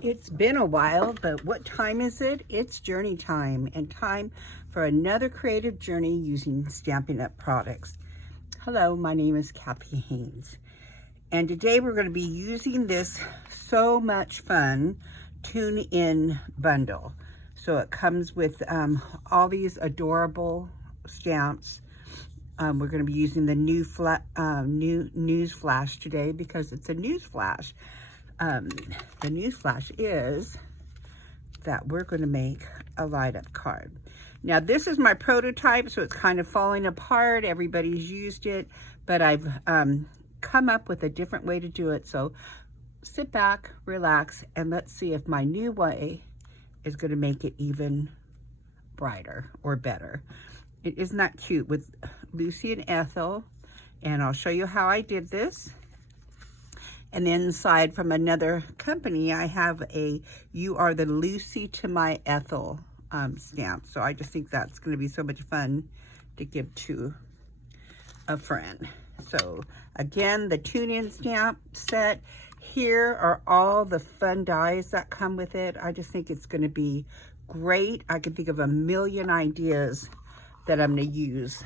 It's been a while, but what time is it? It's journey time, and time for another creative journey using Stampin' Up! Products. Hello, my name is Kathy Haynes, and today we're going to be using this so much fun tune-in bundle. So it comes with all these adorable stamps. We're going to be using the new news flash today because it's a news flash. The news flash is that we're going to make a light up card. Now this is my prototype, so it's kind of falling apart. Everybody's used it, but I've come up with a different way to do it. So sit back, relax, and let's see if my new way is going to make it even brighter or better. Isn't that cute with Lucy and Ethyl? And I'll show you how I did this. And then inside from another company, I have a "You Are the Lucy to My Ethyl" stamp. So I just think that's going to be so much fun to give to a friend. So again, the tune-in stamp set. Here are all the fun dies that come with it. I just think it's going to be great. I can think of a million ideas that I'm going to use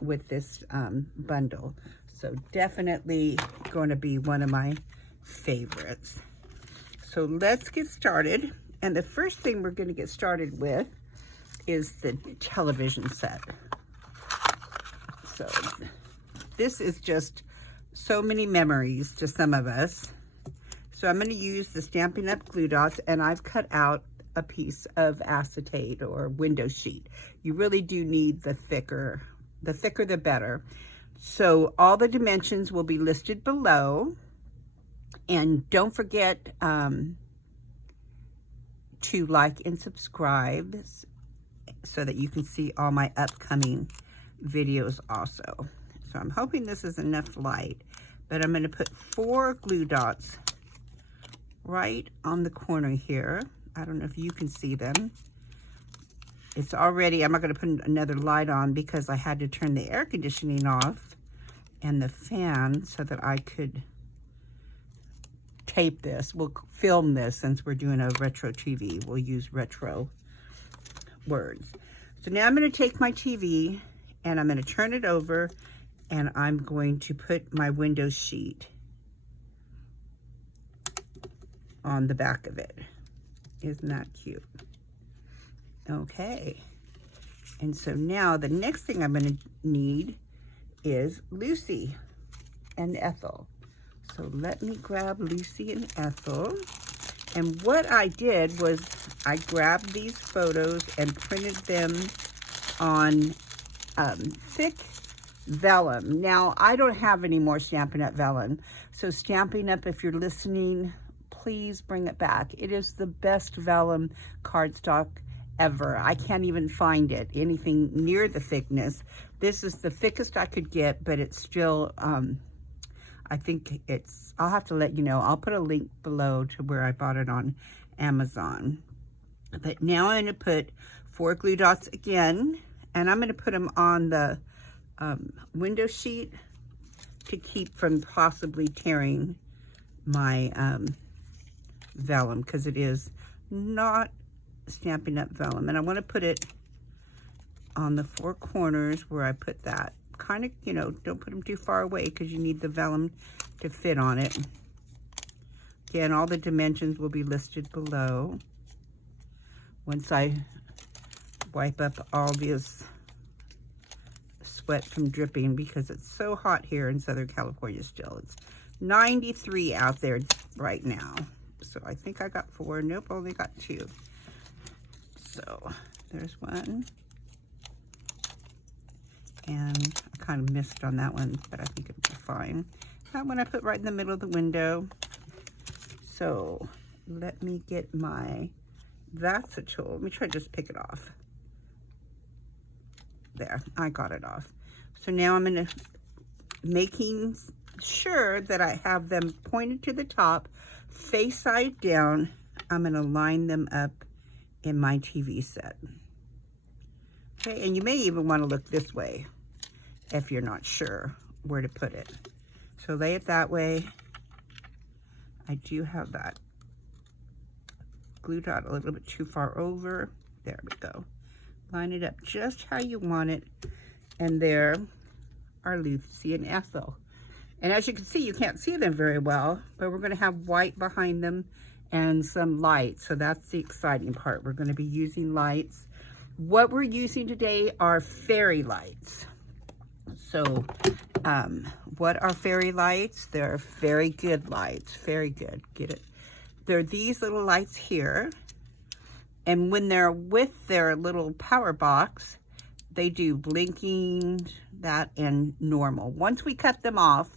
with this bundle. So definitely going to be one of my favorites. So let's get started. And the first thing we're going to get started with is the television set. So this is just so many memories to some of us. So I'm going to use the Stampin' Up! Glue dots, and I've cut out a piece of acetate or window sheet. You really do need the thicker the better. So all the dimensions will be listed below, and don't forget to like and subscribe so that you can see all my upcoming videos also. So I'm hoping this is enough light, but I'm going to put 4 glue dots right on the corner here. I don't know if you can see them. It's already, I'm not going to put another light on because I had to turn the air conditioning off and the fan so that I could tape this. We'll film this since we're doing a retro TV. We'll use retro words. So now I'm going to take my TV and I'm going to turn it over, and I'm going to put my window sheet on the back of it. Isn't that cute? Okay, and so now the next thing I'm going to need is Lucy and Ethyl. So let me grab Lucy and Ethyl. And what I did was I grabbed these photos and printed them on thick vellum. Now, I don't have any more Stampin' Up! Vellum. So Stampin' Up!, if you're listening, please bring it back. It is the best vellum cardstock ever. I can't even find it anything near the thickness. This is the thickest I could get, but it's still I think it's, I'll have to let you know. I'll put a link below to where I bought it on Amazon. But now I'm going to put 4 glue dots again, and I'm going to put them on the window sheet to keep from possibly tearing my vellum, because it is not Stampin' Up! Vellum. And I want to put it on the 4 corners where I put that. Kind of, you know, don't put them too far away because you need the vellum to fit on it. Again, all the dimensions will be listed below. Once I wipe up all this sweat from dripping, because it's so hot here in Southern California still. It's 93 out there right now. So I think I got 4. Nope, only got 2. So there's one. And I kind of missed on that one, but I think it'll be fine. That one I put right in the middle of the window. So let me get my, that's a tool. Let me try to just pick it off. There, I got it off. So now I'm gonna, making sure that I have them pointed to the top, face side down, I'm gonna line them up in my TV set. Okay, and you may even want to look this way if you're not sure where to put it. So lay it that way. I do have that glue dot a little bit too far over. There we go. Line it up just how you want it. And there are Lucy and Ethyl. And as you can see, you can't see them very well, but we're going to have white behind them and some lights. So that's the exciting part. We're going to be using lights. What we're using today are fairy lights. So what are fairy lights? They're very good lights. Very good. Get it? They're these little lights here. And when they're with their little power box, they do blinking, that, and normal. Once we cut them off,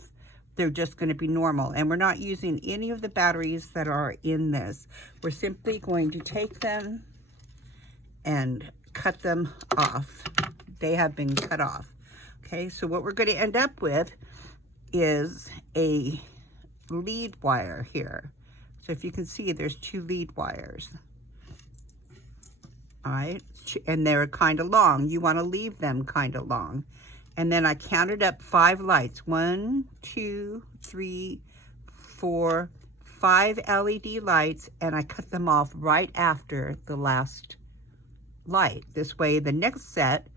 they're just going to be normal. And we're not using any of the batteries that are in this. We're simply going to take them and cut them off. They have been cut off. Okay, so what we're going to end up with is a lead wire here. So if you can see, there's 2 lead wires. All right, and they're kind of long. You want to leave them kind of long. And then I counted up 5 lights. 1, 2, 3, 4, 5 LED lights, and I cut them off right after the last light. This way, the next set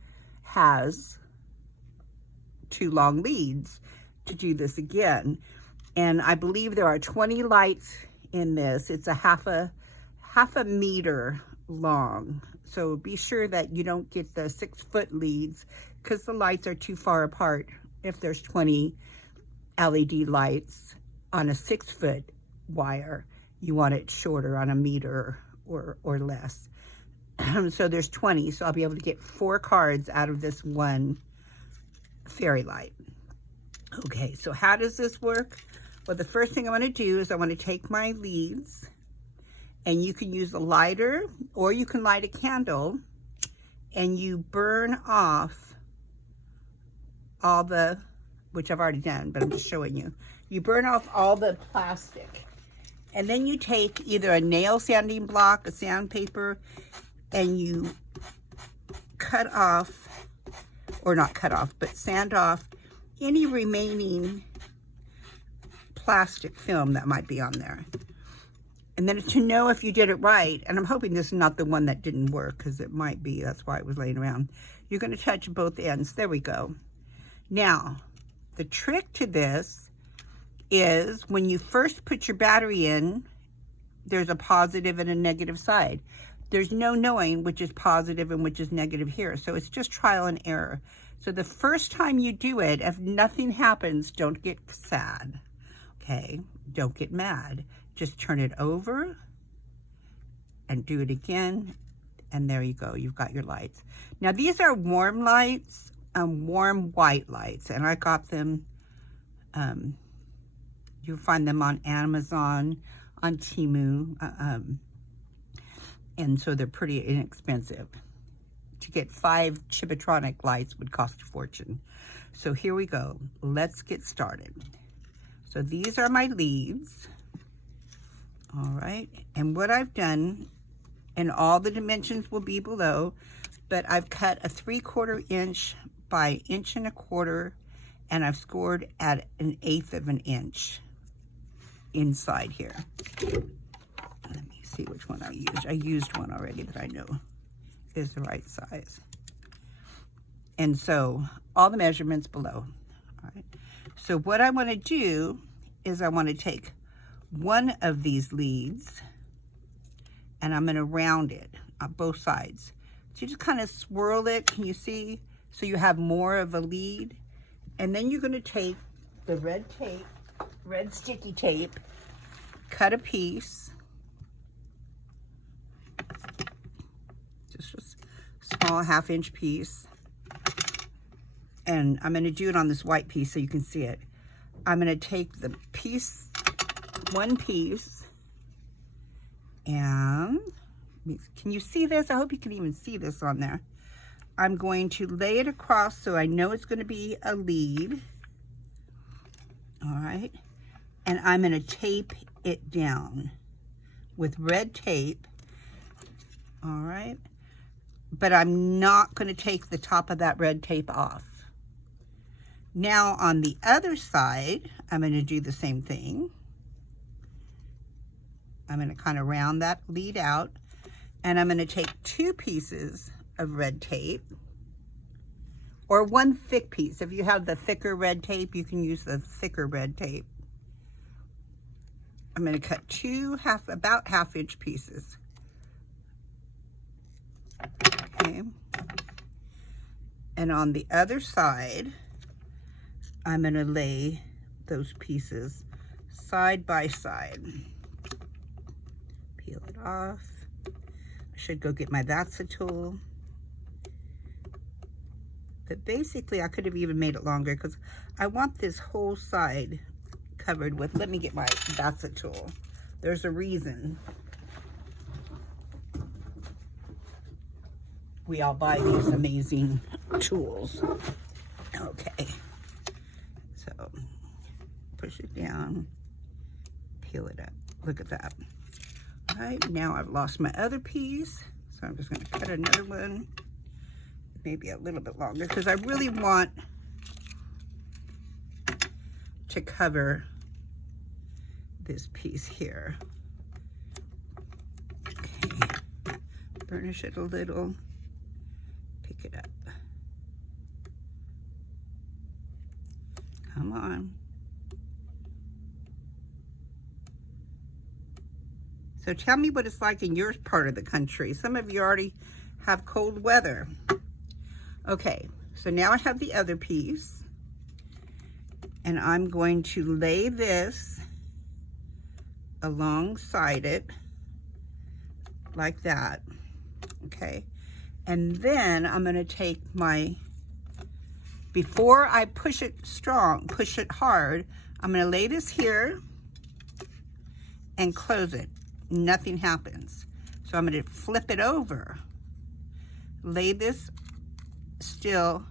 has 2 long leads to do this again. And I believe there are 20 lights in this. It's a half a meter long. So be sure that you don't get the 6-foot leads, because the lights are too far apart. If there's 20 LED lights on a 6-foot wire, you want it shorter, on a meter or less. So there's 20, so I'll be able to get 4 cards out of this one fairy light. Okay, so how does this work? Well, the first thing I want to do is I want to take my leads, and you can use a lighter or you can light a candle, and you burn off all the, which I've already done, but I'm just showing you. You burn off all the plastic, and then you take either a nail sanding block, a sandpaper, and you cut off, or not cut off, but sand off any remaining plastic film that might be on there. And then to know if you did it right, and I'm hoping this is not the one that didn't work, because it might be, that's why it was laying around. You're going to touch both ends. There we go. Now, the trick to this is when you first put your battery in, there's a positive and a negative side. There's no knowing which is positive and which is negative here. So it's just trial and error. So the first time you do it, if nothing happens, don't get sad. Okay? Don't get mad. Just turn it over and do it again. And there you go. You've got your lights. Now these are warm lights, warm white lights. And I got them, you'll find them on Amazon, on Temu. And so they're pretty inexpensive. To get 5 Chibitronic lights would cost a fortune. So here we go. Let's get started. So these are my leads. All right, and what I've done, and all the dimensions will be below, but I've cut a 3/4 inch by 1 1/4 inch, and I've scored at 1/8 of an inch inside here. Let me see which one I used. I used one already that I know is the right size. And so all the measurements below. All right, so what I want to do is I want to take one of these leads, and I'm going to round it on both sides. So you just kind of swirl it, can you see? So you have more of a lead. And then you're going to take the red tape, red sticky tape, cut a piece, just a small 1/2 inch piece. And I'm going to do it on this white piece so you can see it. I'm going to take the piece, one piece, and can you see this? I hope you can even see this on there. I'm going to lay it across so I know it's going to be a lead. All right, and I'm going to tape it down with red tape. All right, but I'm not going to take the top of that red tape off. Now on the other side, I'm going to do the same thing. I'm going to kind of round that lead out, and I'm going to take 2 pieces of red tape, or 1 thick piece. If you have the thicker red tape, you can use the thicker red tape. I'm going to cut 2 about half-inch pieces. Okay. And on the other side, I'm going to lay those pieces side by side. Peel it off. I should go get my Adhesive tool. But basically, I could have even made it longer because I want this whole side covered with, let me get my Adhesive tool. There's a reason we all buy these amazing tools. Okay, so push it down, peel it up. Look at that. All right, now I've lost my other piece, so I'm just going to cut another one, maybe a little bit longer, because I really want to cover this piece here. Okay, burnish it a little, pick it up. Come on. So tell me what it's like in your part of the country. Some of you already have cold weather. Okay, so now I have the other piece, and I'm going to lay this alongside it like that. Okay, and then I'm going to take my, before I push it strong, push it hard, I'm going to lay this here and close it. Nothing happens. So I'm going to flip it over, lay this still,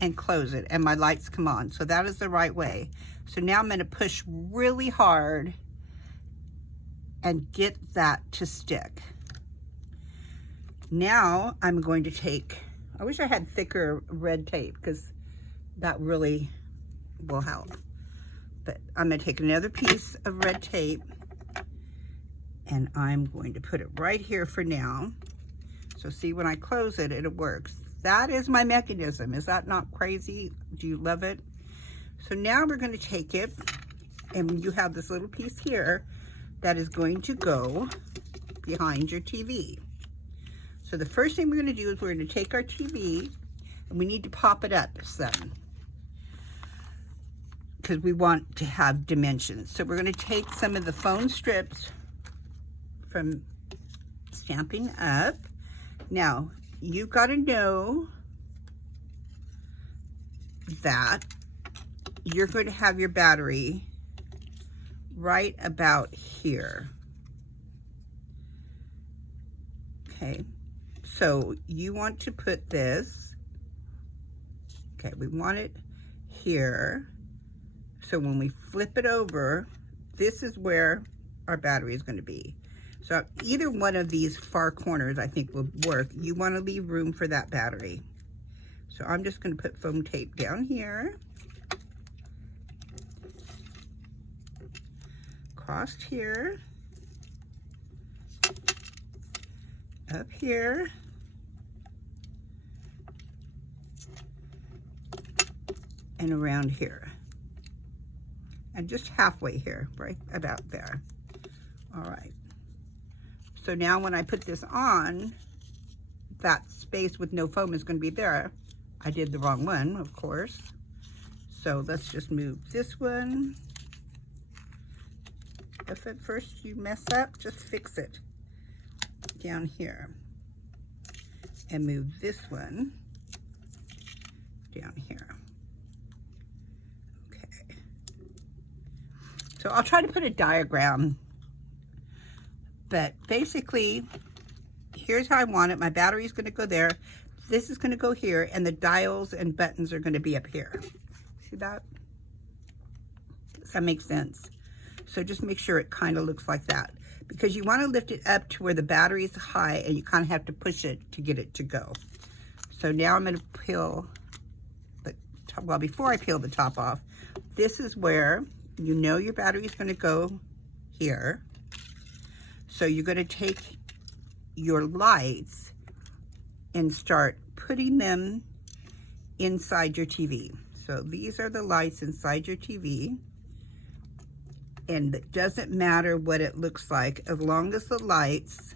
and close it, and my lights come on. So that is the right way. So now I'm going to push really hard and get that to stick. Now I'm going to take, I wish I had thicker red tape because that really will help. But I'm going to take another piece of red tape, and I'm going to put it right here for now. So see, when I close it, it works. That is my mechanism. Is that not crazy? Do you love it? So now we're going to take it, and you have this little piece here that is going to go behind your TV. So the first thing we're going to do is we're going to take our TV, and we need to pop it up some, because we want to have dimensions. So we're going to take some of the foam strips from Stampin' Up. Now, you've got to know that you're going to have your battery right about here. Okay, so you want to put this, okay, we want it here. So when we flip it over, this is where our battery is going to be. So either one of these far corners I think will work. You want to leave room for that battery. So I'm just going to put foam tape down here, across here, up here, and around here. And just halfway here, right about there. All right. So now when I put this on, that space with no foam is going to be there. I did the wrong one, of course. So let's just move this one. If at first you mess up, just fix it down here. And move this one down here. Okay. So I'll try to put a diagram, but basically, here's how I want it. My battery is going to go there. This is going to go here, and the dials and buttons are going to be up here. See that? Does that make sense? So just make sure it kind of looks like that, because you want to lift it up to where the battery is high, and you kind of have to push it to get it to go. So now I'm going to peel the top. Well, before I peel the top off, this is where you know your battery is going to go here. So you're going to take your lights and start putting them inside your TV. So these are the lights inside your TV. And it doesn't matter what it looks like, as long as the lights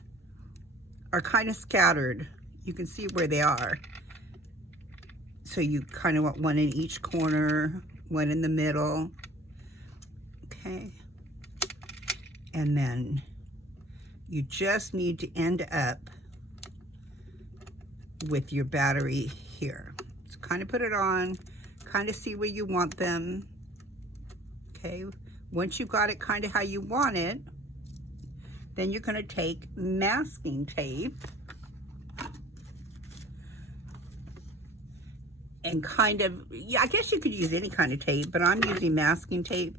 are kind of scattered. You can see where they are. So you kind of want one in each corner, one in the middle. Okay. And then you just need to end up with your battery here. So kind of put it on, kind of see where you want them. Okay. Once you've got it kind of how you want it, then you're going to take masking tape and kind of, yeah, I guess you could use any kind of tape, but I'm using masking tape,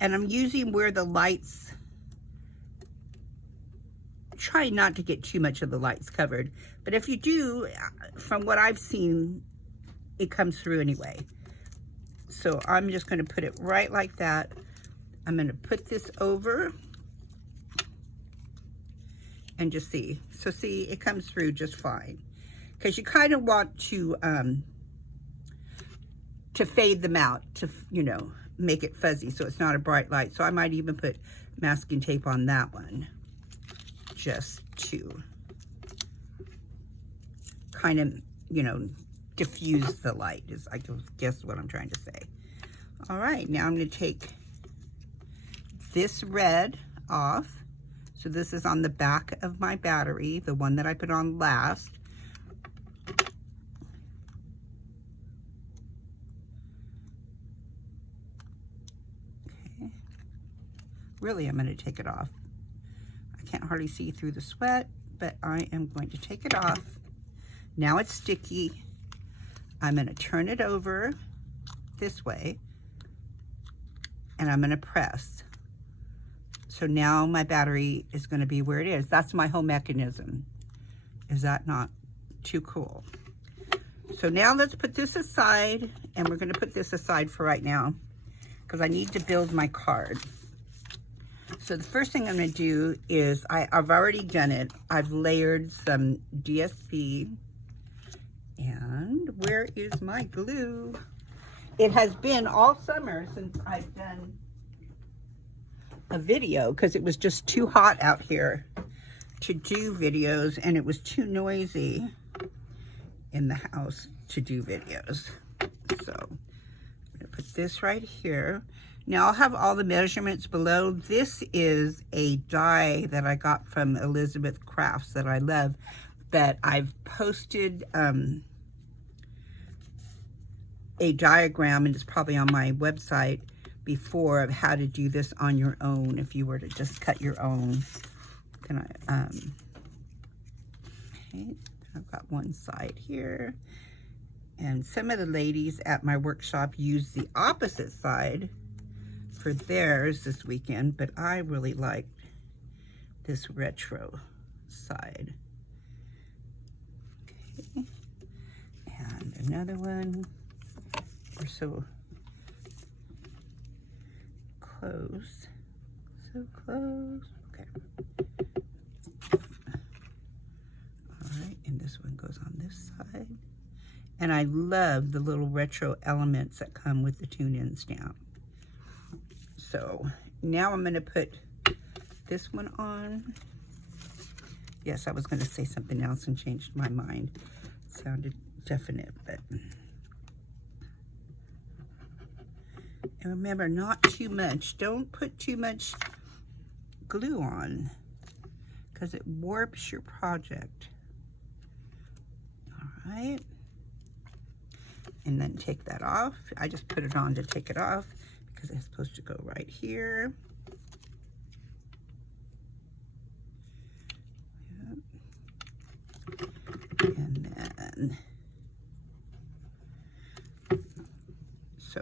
and I'm using where the lights, try not to get too much of the lights covered, but if you do, from what I've seen, it comes through anyway. So I'm just going to put it right like that. I'm going to put this over and just see. So see, it comes through just fine, because you kind of want to fade them out, to, you know, make it fuzzy so it's not a bright light. So I might even put masking tape on that one, just to kind of, you know, diffuse the light, is I guess what I'm trying to say. All right, now I'm going to take this red off. So this is on the back of my battery, the one that I put on last. Okay. Really, I'm going to take it off. I can't hardly see through the sweat, but I am going to take it off. Now it's sticky. I'm going to turn it over this way, and I'm going to press. So now my battery is going to be where it is. That's my whole mechanism. Is that not too cool? So now let's put this aside, and we're going to put this aside for right now because I need to build my card. So the first thing I'm going to do is, I've already done it. I've layered some DSP. And where is my glue? It has been all summer since I've done a video, because it was just too hot out here to do videos, and it was too noisy in the house to do videos. So I'm going to put this right here. Now I'll have all the measurements below. This is a die that I got from Elizabeth Crafts that I love, but I've posted a diagram, and it's probably on my website before, of how to do this on your own if you were to just cut your own. Can I, okay, I've got one side here, and some of the ladies at my workshop used the opposite side for theirs this weekend, but I really like this retro side. Okay, and another one. We're so close, so close. Okay. All right, and this one goes on this side. And I love the little retro elements that come with the tune-in stamp. So now I'm going to put this one on. Yes, I was going to say something else and changed my mind. It sounded definite, but... And remember, not too much. Don't put too much glue on, because it warps your project. All right. And then take that off. I just put it on to take it off because it's supposed to go right here. Yep. And then, so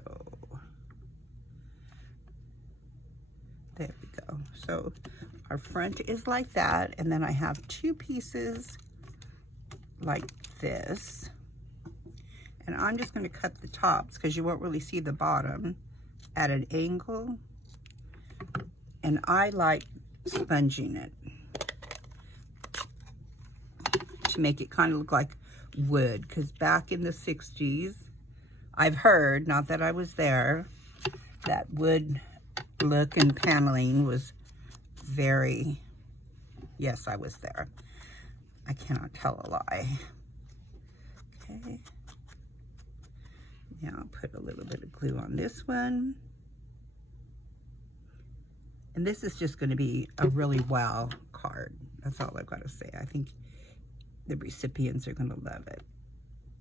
there we go. So our front is like that, and then I have two pieces like this, and I'm just going to cut the tops because you won't really see the bottom at an angle, and I like sponging it. to make it kind of look like wood, because back in the 60s, I've heard, not that I was there, that wood look and paneling was very, yes, I was there. I cannot tell a lie. Okay. Now I'll put a little bit of glue on this one. And this is just going to be a really wow card. That's all I've got to say. I think the recipients are going to love it.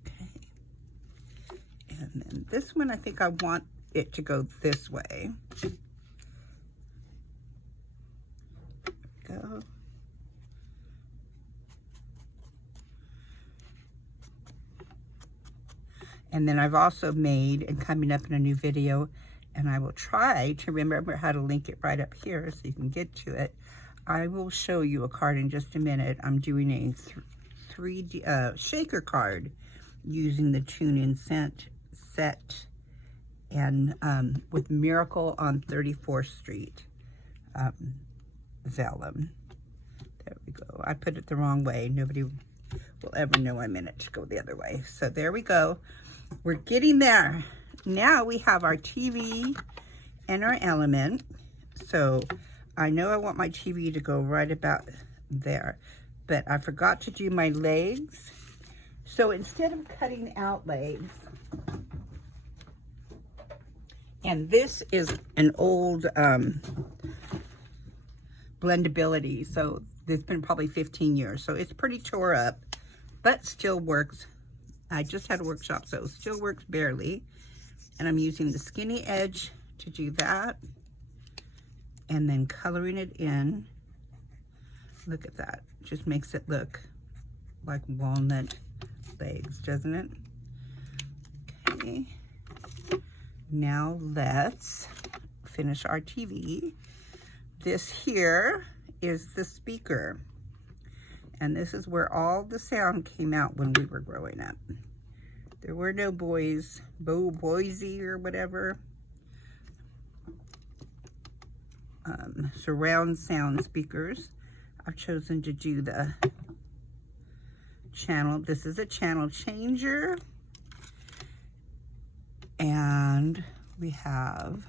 Okay. And then this one, I think I want it to go this way. There we go. And then I've also made, and coming up in a new video, and I will try to remember how to link it right up here so you can get to it. I will show you a card in just a minute. I'm doing a 3D shaker card using the Tune In Scent set and with Miracle on 34th Street vellum. There we go. I put it the wrong way. Nobody will ever know I meant it to go the other way. So there we go. We're getting there. Now we have our TV and our element. So I know I want my TV to go right about there, but I forgot to do my legs. So instead of cutting out legs, and this is an old blendability, so it's been probably 15 years, so it's pretty tore up, but still works. I just had a workshop, so it still works barely. And I'm using the skinny edge to do that. And then coloring it in. Look at that. Just makes it look like walnut legs, doesn't it? Okay. Now let's finish our TV. This here is the speaker. And this is where all the sound came out when we were growing up. There were no Boise or whatever. Surround sound speakers. I've chosen to do the channel. This is a channel changer. And we have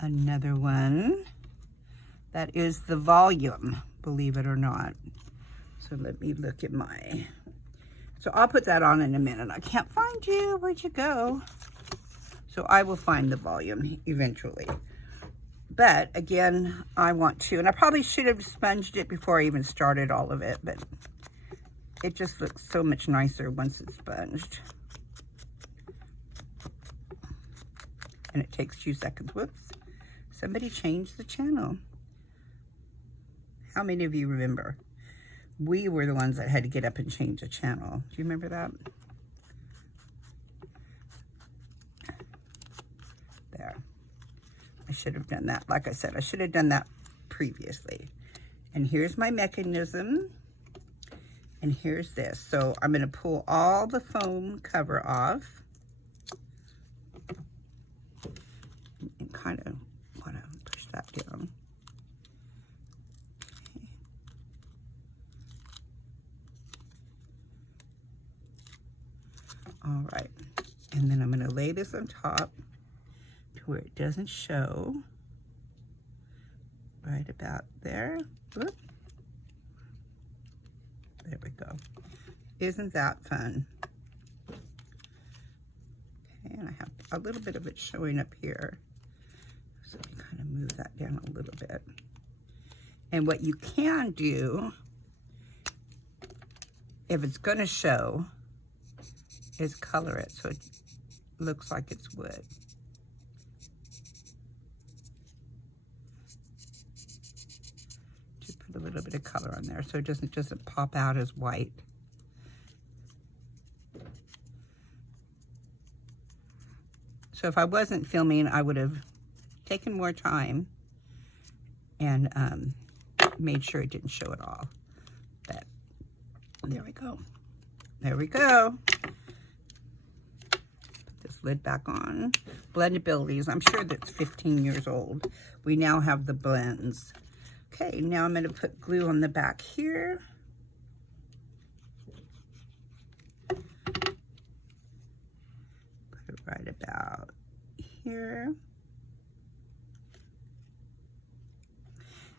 another one that is the volume, believe it or not. So let me look at my, so I'll put that on in a minute. I can't find you, where'd you go? So I will find the volume eventually. But again, I want to, and I probably should have sponged it before I even started all of it, but it just looks so much nicer once it's sponged. And it takes 2 seconds, whoops. Somebody changed the channel. How many of you remember? We were the ones that had to get up and change the channel. Do you remember that? There. I should have done that. Like I said, I should have done that previously. And here's my mechanism. And here's this. So I'm going to pull all the foam cover off. And kind of want to push that down. All right, and then I'm going to lay this on top to where it doesn't show. Right about there. Whoop. There we go. Isn't that fun? Okay, and I have a little bit of it showing up here. So we kind of move that down a little bit. And what you can do, if it's going to show, is color it so it looks like it's wood. Just put a little bit of color on there so it doesn't just pop out as white. So if I wasn't filming, I would have taken more time and made sure it didn't show at all. But there we go. There we go. Lid back on. Blendabilities, I'm sure that's 15 years old. We now have the blends. Okay, now I'm going to put glue on the back here. right about here.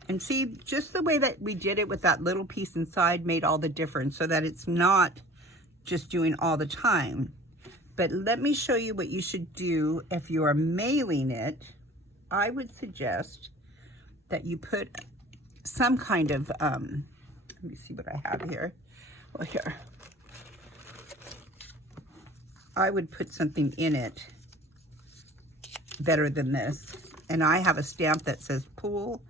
And see, just the way that we did it with that little piece inside made all the difference, so that it's not just doing all the time. But let me show you what you should do if you are mailing it. I would suggest that you put some kind of, let me see what I have here. Well, here. I would put something in it better than this. And I have a stamp that says pool,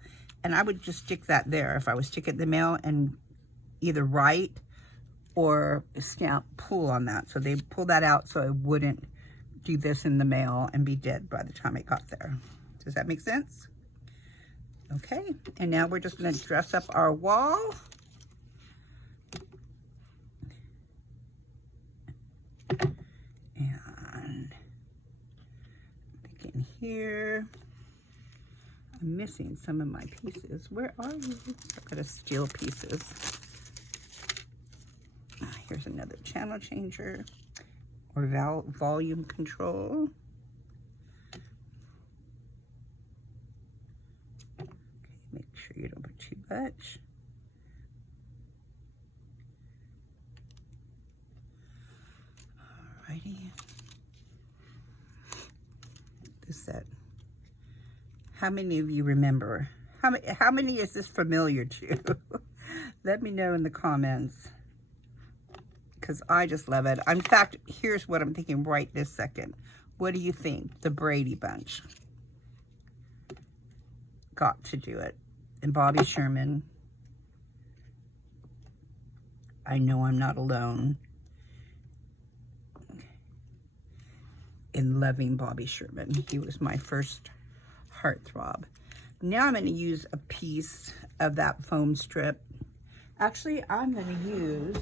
and I would just stick that there if I was sticking the mail, and either write or stamp pool on that. So they pull that out so I wouldn't do this in the mail and be dead by the time I got there. Does that make sense? Okay, and now we're just going to dress up our wall. And in here, I'm missing some of my pieces. Where are you? I've got to steal pieces. Here's another channel changer or volume control. Okay, make sure you don't put too much. Alrighty. This set. How many of you remember? How many is this familiar to? Let me know in the comments, because I just love it. In fact, here's what I'm thinking right this second. What do you think? The Brady Bunch. Got to do it. And Bobby Sherman. I know I'm not alone in loving Bobby Sherman. He was my first heartthrob. Now I'm going to use a piece of that foam strip. Actually, I'm going to use,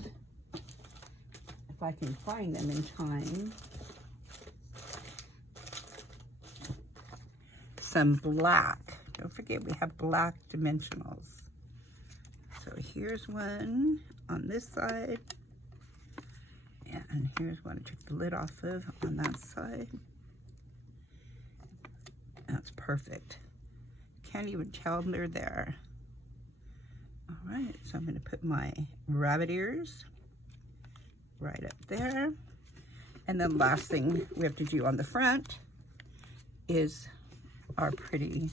if I can find them in time, some black. Don't forget, we have black dimensionals. So here's one on this side, and here's one I took the lid off of on that side. That's perfect. Can't even tell they're there. All right, so I'm going to put my rabbit ears right up there. And then last thing we have to do on the front is our pretty,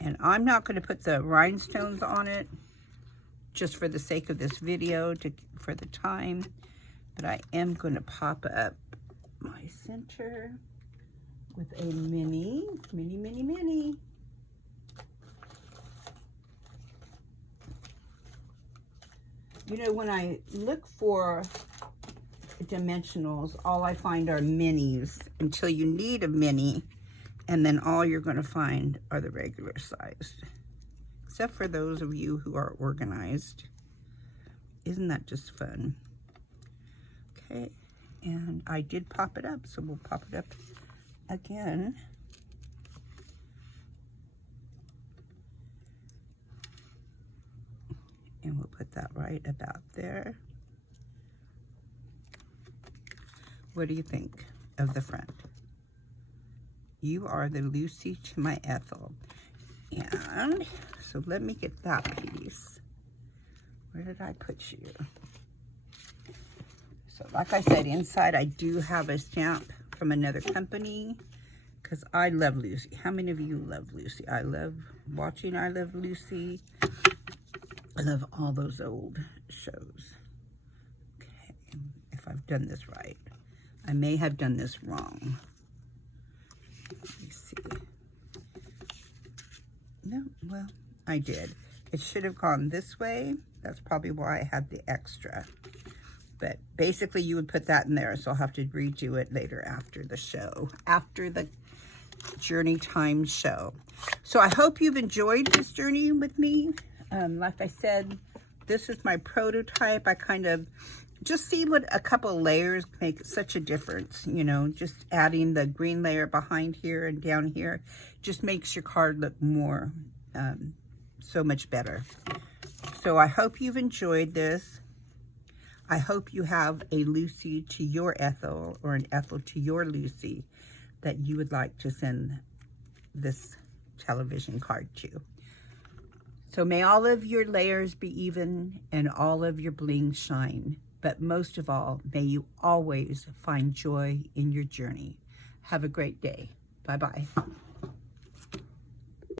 and I'm not going to put the rhinestones on it just for the sake of this video, for the time, but I am going to pop up my center with a mini. You know, when I look for dimensionals, all I find are minis until you need a mini, and then all you're going to find are the regular sized. Except for those of you who are organized. Isn't that just fun? Okay, and I did pop it up, so we'll pop it up again. And we'll put that right about there. What do you think of the front? You are the Lucy to my Ethel. And so let me get that piece. Where did I put you? So like I said, inside I do have a stamp from another company, because I love Lucy. How many of you love Lucy? I love watching I Love Lucy. I love all those old shows. Okay, if I've done this right. I may have done this wrong. Let me see. No, well, I did. It should have gone this way. That's probably why I had the extra. But basically you would put that in there, so I'll have to redo it later after the show, after the journey time show. So I hope you've enjoyed this journey with me. Like I said, this is my prototype. I kind of just see what a couple layers make such a difference, you know, just adding the green layer behind here and down here just makes your card look more, so much better. So I hope you've enjoyed this. I hope you have a Lucy to your Ethel or an Ethel to your Lucy that you would like to send this television card to. So may all of your layers be even and all of your bling shine. But most of all, may you always find joy in your journey. Have a great day. Bye-bye.